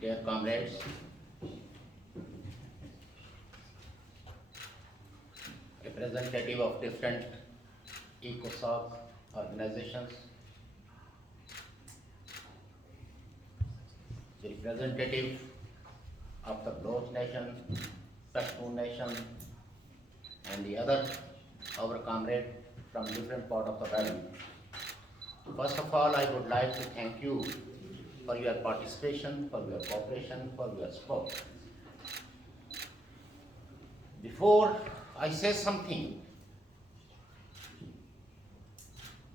dear comrades, representative of different ECOSOC organizations, the representative of the Bloch Nation, Kashmir Nation, and the other our comrade from different part of the valley. First of all, I would like to thank you for your participation, for your cooperation, for your support. Before I say something,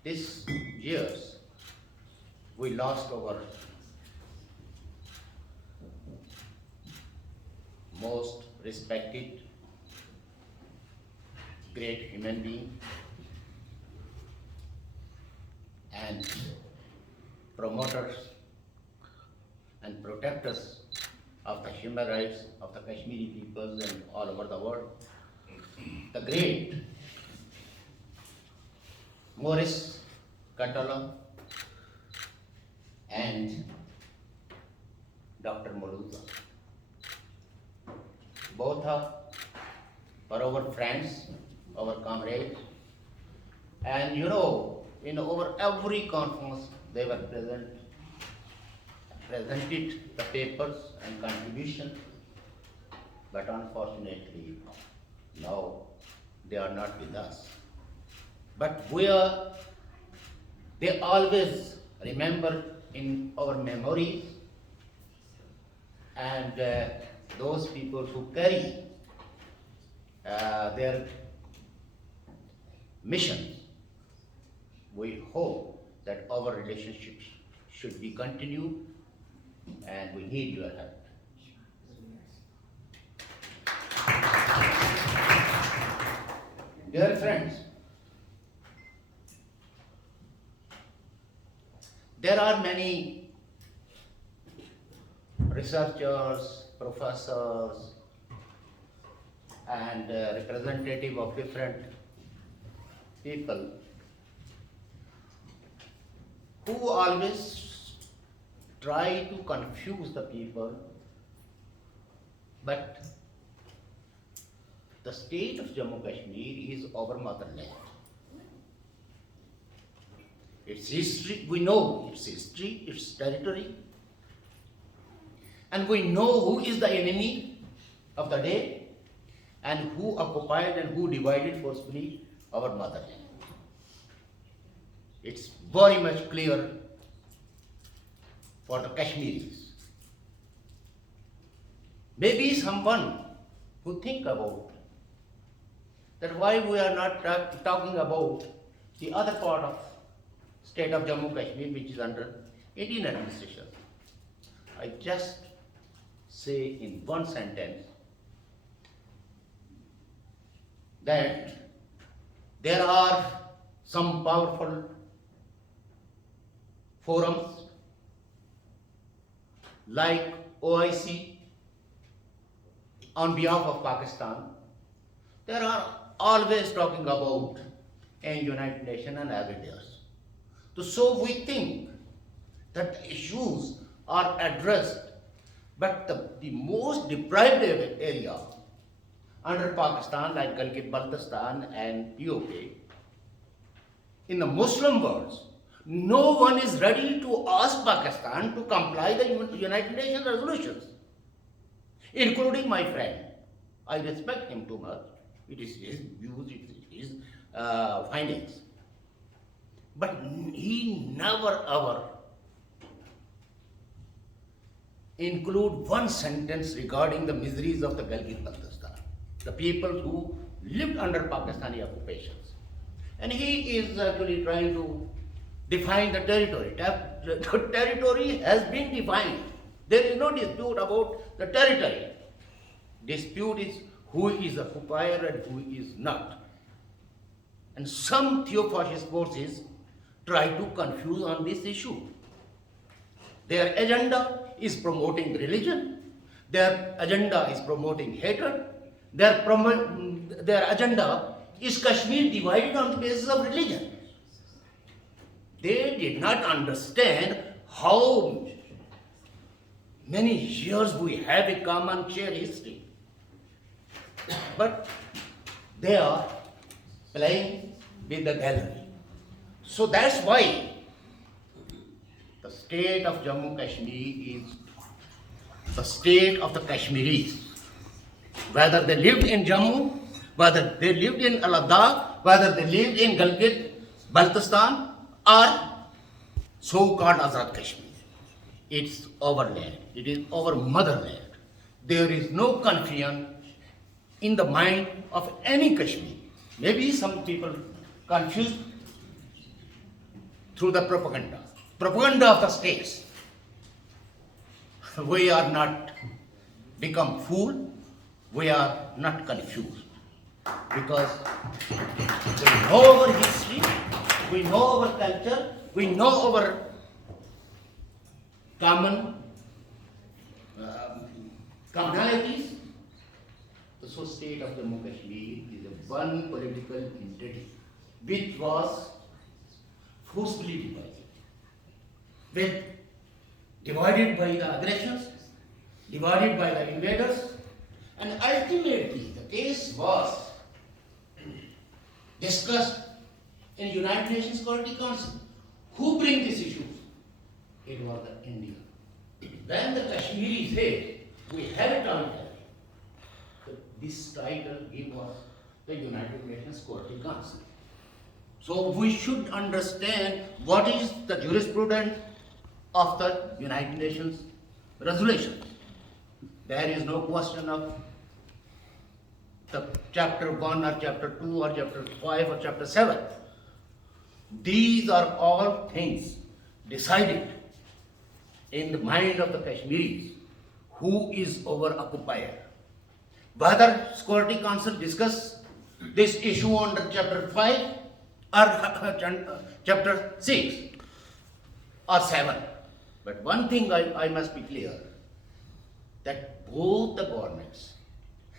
these years we lost our most respected, great human being and promoters and protectors of the human rights of the Kashmiri peoples and all over the world, the great Morris Katala and Dr. Maluza. Both are our friends, our comrades, and you know, in over every conference they were presented the papers and contribution, but unfortunately now they are not with us. But they always remember in our memories, and those people who carry their missions, we hope that our relationship should be continued, and we need your help. Dear friends, there are many researchers, professors, and representative of different people who always try to confuse the people, but the state of Jammu Kashmir is our motherland. Its history, we know its history, its territory, and we know who is the enemy of the day and who occupied and who divided forcefully our motherland. It's very much clear for the Kashmiris. Maybe someone who think about that why we are not talking about the other part of state of Jammu Kashmir which is under Indian administration. I just say in one sentence that there are some powerful forums like OIC on behalf of Pakistan. They are always talking about a United Nations and every day. So we think that the issues are addressed, but the most deprived area under Pakistan, like Gilgit-Baltistan and POK, in the Muslim world, no one is ready to ask Pakistan to comply the United Nations resolutions, including my friend. I respect him too much. It is his views, it is his findings. But he never ever include one sentence regarding the miseries of the Gilgit-Baltistan, the people who lived under Pakistani occupations. And he is actually trying to define the territory. The territory has been defined. There is no dispute about the territory. Dispute is who is occupier and who is not. And some theo-fascist forces try to confuse on this issue. Their agenda is promoting religion. Their agenda is promoting hatred. Their agenda is Kashmir divided on the basis of religion. They did not understand how Many years we have a common shared history. But they are playing with the gallery. So that's why the state of Jammu Kashmir is the state of the Kashmiris. Whether they lived in Jammu, whether they lived in Ladakh, whether they lived in Gilgit, Baltistan, or so-called Azad Kashmir. It's our land. It is our motherland. There is no confusion in the mind of any Kashmiri. Maybe some people confused through the propaganda of the states. We are not become fool. We are not confused because we know our history, we know our culture, we know our commonalities. The state of Jammu Kashmir is a one political entity which was forcibly divided by the aggressions, divided by the invaders, and ultimately the case was discussed in United Nations Security Council. Who bring these issues? It was the India. When the Kashmiris said, we have a title, this title gave us the United Nations Security Council. So we should understand what is the jurisprudence of the United Nations resolution. There is no question of the chapter 1 or chapter 2 or chapter 5 or chapter 7. These are all things decided in the mind of the Kashmiris, who is our occupier. Whether Security Council discuss this issue under chapter 5 or chapter 6 or 7. But one thing I must be clear, that both the governments,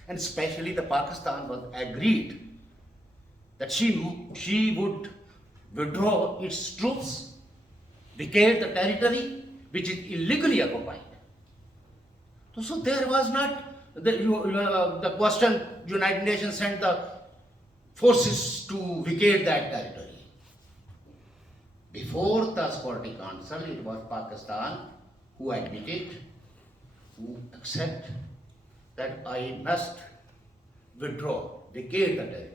and especially the Pakistan, was agreed that she would withdraw its troops, vacate the territory which is illegally occupied. So there was not the question, United Nations sent the forces to vacate that territory. Before the Security Council, it was Pakistan who admitted, who accept that I must withdraw, vacate the territory.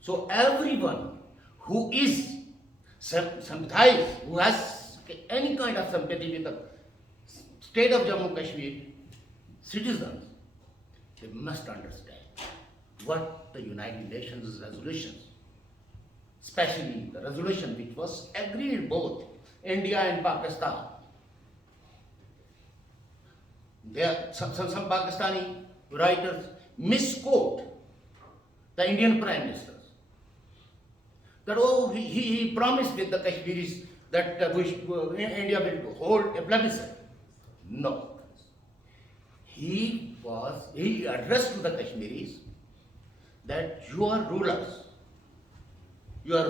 So everyone who is sympathized, who has any kind of sympathy with the state of Jammu Kashmir citizens, they must understand what the United Nations resolutions, especially the resolution which was agreed both India and Pakistan. There, some Pakistani writers misquote the Indian Prime Minister. That he promised with the Kashmiris that India will hold a plebiscite. No. He addressed to the Kashmiris that your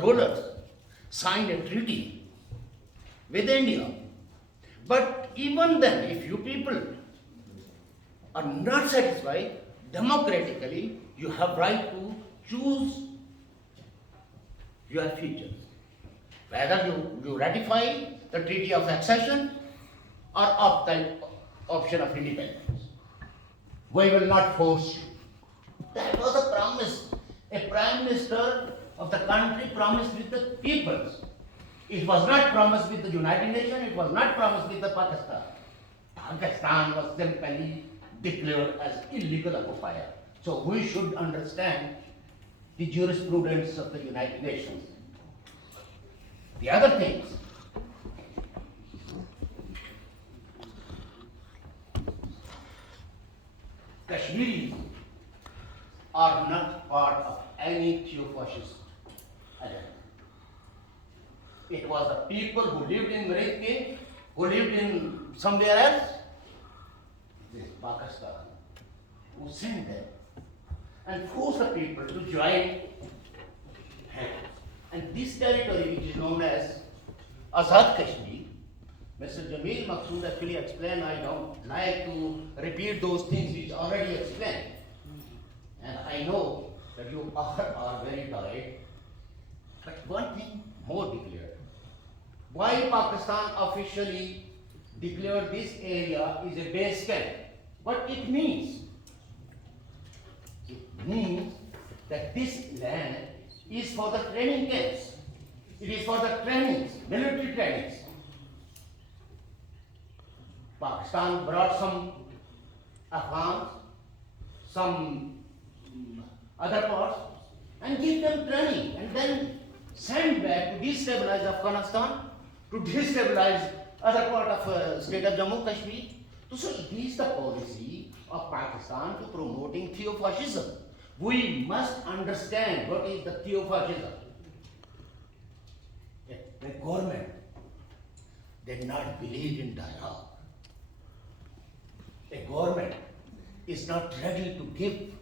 rulers signed a treaty with India. But even then, if you people are not satisfied, democratically, you have right to choose your future. Whether you ratify the treaty of accession or opt the option of independence. We will not force you. That was a promise. A prime minister of the country promised with the peoples. It was not promised with the United Nations, it was not promised with the Pakistan. Pakistan was simply declared as illegal occupier. So we should understand the jurisprudence of the United Nations. The other things, Kashmiris are not part of any theo-fascist agenda. It was the people who lived in Meretke, who lived in somewhere else, this Pakistan, who sent them and forced the people to join hands. And this territory, which is known as Azad Kashmir, Mr. Jamil Maqsood actually explained. I don't like to repeat those things which already explained. And I know that you are very tired. But one thing more declared. Why Pakistan officially declared this area is a base camp? What it means? It means that this land is for the training camps. It is for the trainings, military trainings. Pakistan brought some Afghans, some other parts, and give them training, and then send back to destabilize Afghanistan, to destabilize other part of state of Jammu Kashmir. So it is the policy of Pakistan to promoting theofascism. We must understand what is the theofascism. The government did not believe in dialogue. A government is not ready to give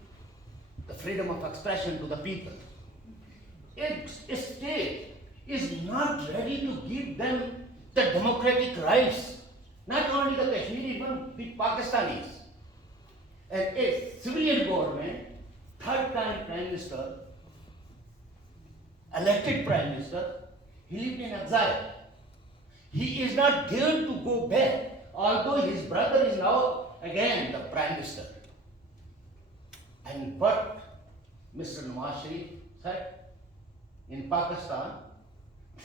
the freedom of expression to the people. A state is not ready to give them the democratic rights, not only the Kashmiri, but the Pakistanis. And a civilian government, third-time Prime Minister, elected Prime Minister, he lived in exile. He is not dared to go back, although his brother is now again the Prime Minister. And what Mr. Nawaz Sharif said, in Pakistan,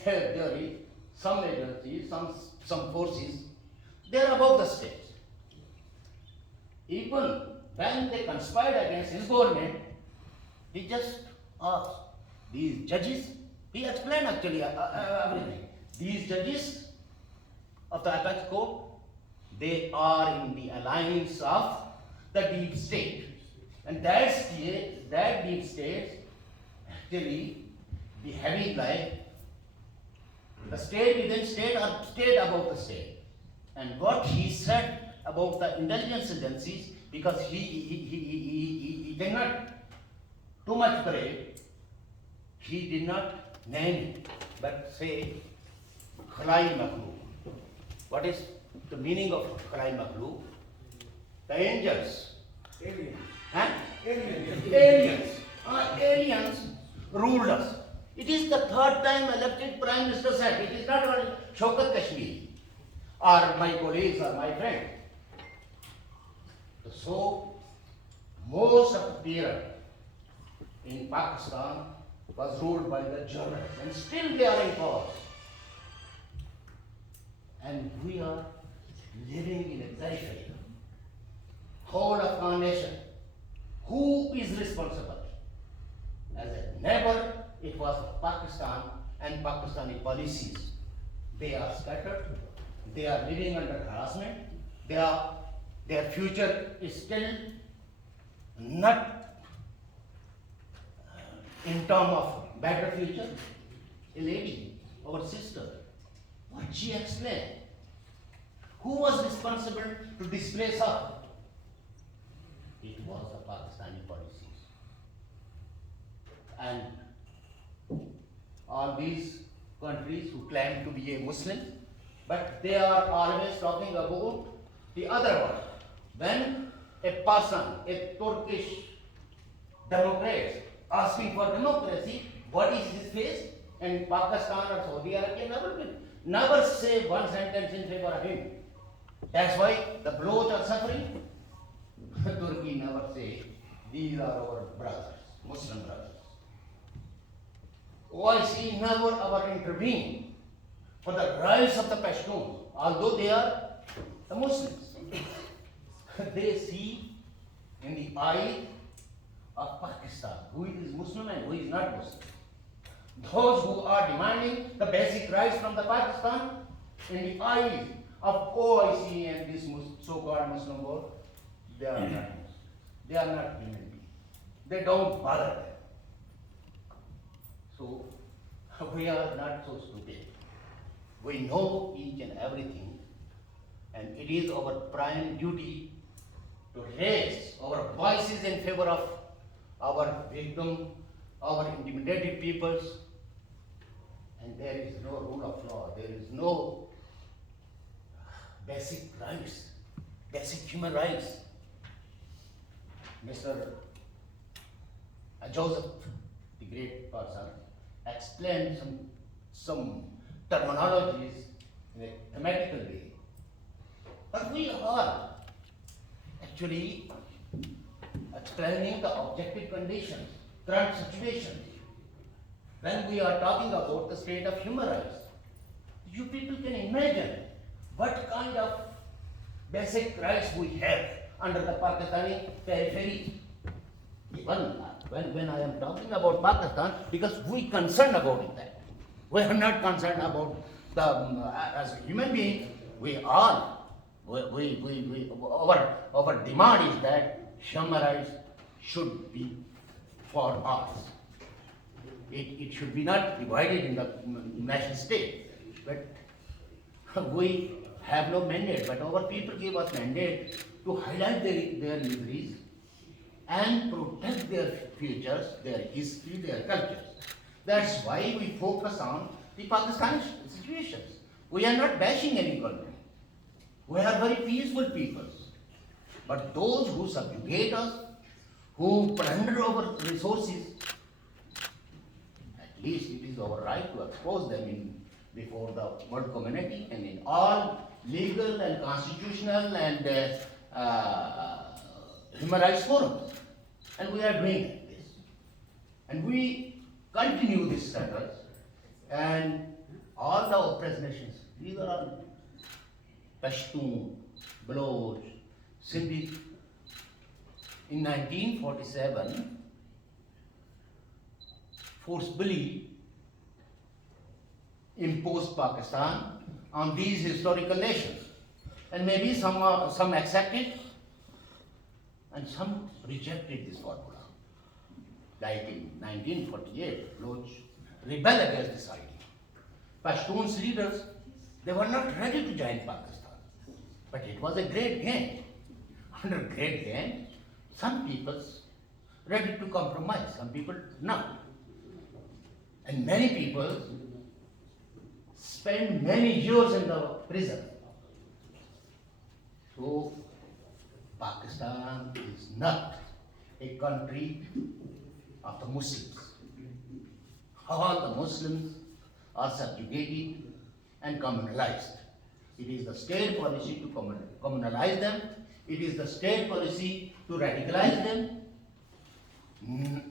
there is some agencies, some forces, they are above the state. Even when they conspired against his government, he just asked these judges, he explained actually everything. These judges of the apex court, they are in the alliance of the deep state. And that deep state actually behaving like the state within state or state above the state. And what he said about the intelligence agencies, because he did not too much brave, he did not name it, but say Khalai Makhluk. What is the meaning of Khalai Makhluk? The angels. Aliens. Huh? Aliens. Aliens ruled us. It is the third time elected Prime Minister said. It is not only Shaukat Kashmiri or my colleagues or my friend. So, most of the period in Pakistan was ruled by the Germans, and still they are in power. And we are living in a periphery. Whole of our nation. Who is responsible? As a neighbor, it was Pakistan and Pakistani policies. They are scattered. They are living under harassment. Their future is still not in terms of better future. A lady, our sister, what she explained. Who was responsible to displace her? It was the Pakistani policies. And all these countries who claim to be a Muslim, but they are always talking about the other one. When a person, a Turkish Democrat, asking for democracy, what is his face? And Pakistan or Saudi Arabia never say one sentence in favor of him. That's why the blows are suffering. Turkey never say, these are our brothers, Muslim brothers. OIC never ever intervene for the rights of the Pashtuns, although they are the Muslims. They see in the eye of Pakistan who is Muslim and who is not Muslim. Those who are demanding the basic rights from the Pakistan, in the eyes of OIC and this so-called Muslim world, they are not Muslim. They are not human beings. They don't bother them. So, we are not so stupid. We know each and everything, and it is our prime duty to raise our voices in favor of our victim, our intimidated peoples. And there is no rule of law. There is no basic rights, basic human rights. Mr. Joseph, the great person, explained some terminologies in a thematical way. But we are actually explaining the objective conditions, current situation. When we are talking about the state of human rights, you people can imagine what kind of basic rights we have under the Pakistani periphery. Even when I am talking about Pakistan, because we concerned about that. We are not concerned about the, as a human being, our demand is that human rights should be for us. It should be not divided in the nation state. But we have no mandate, but our people give us mandate to highlight their miseries and protect their futures, their history, their cultures. That's why we focus on the Pakistani situations. We are not bashing any country. We are very peaceful peoples. But those who subjugate us, who plunder our resources, at least it is our right to expose them before the world community and in all legal and constitutional and human rights forums. And we are doing this. And we continue this struggles, and all the oppressed nations, these are all Pashtun, Baloch, Sindhi. In 1947, forcibly imposed Pakistan on these historical nations. And maybe some accepted and some rejected this formula. Like in 1948, Baloch rebelled against this idea. Pashtun's leaders, they were not ready to join Pakistan. But it was a great gain. Under great gain, some peoples ready to compromise, some people not. And many people spend many years in the prison. So Pakistan is not a country of the Muslims. All the Muslims are subjugated and communalized. It is the state policy to communalize them. It is the state policy to radicalize them.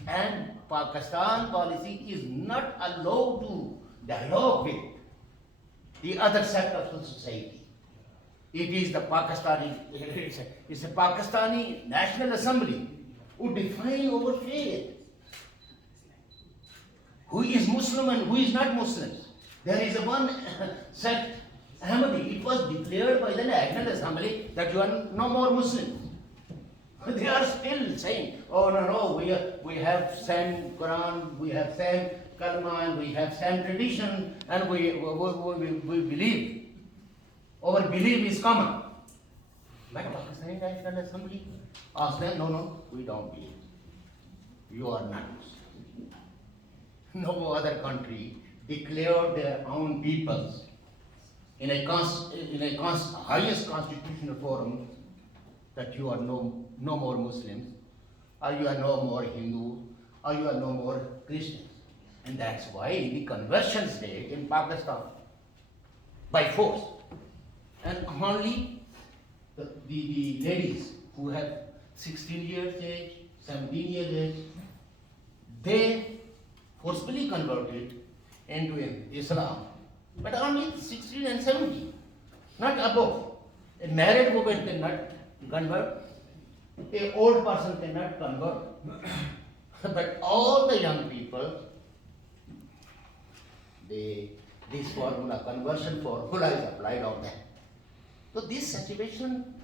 And Pakistan policy is not allowed to dialogue with the other sect of the society. It is the Pakistani, it's a Pakistani National Assembly who define our faith. Who is Muslim and who is not Muslim? There is a one sect, Ahmadi. It was declared by the National Assembly that you are no more Muslims. They are still saying, oh no, we have same Quran, we have same Kalma, and we have same tradition, and we believe. Our belief is common. But Pakistani National Assembly asked them, no, we don't believe. You are not Muslim. No other country declared their own peoples in a highest constitutional forum that you are no more Muslims, or you are no more Hindu, or you are no more Christians. And that's why the conversion state in Pakistan, by force, and only the ladies who have 16 years age, 17 years age, they forcibly converted into Islam, but only 16 and 17, not above. A married woman cannot convert, an old person cannot convert, but all the young people, this formula, conversion formula is applied on them. So this situation,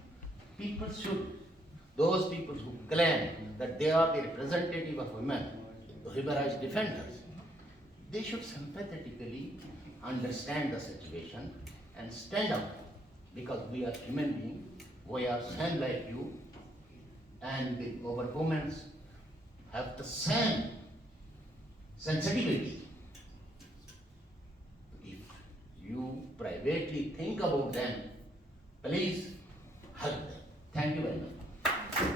those people who claim that they are the representative of women, the human rights defenders, they should sympathetically understand the situation and stand up, because we are human beings, we are same like you, and our women have the same sensitivity. If you privately think about them, Please help them. Thank you very much.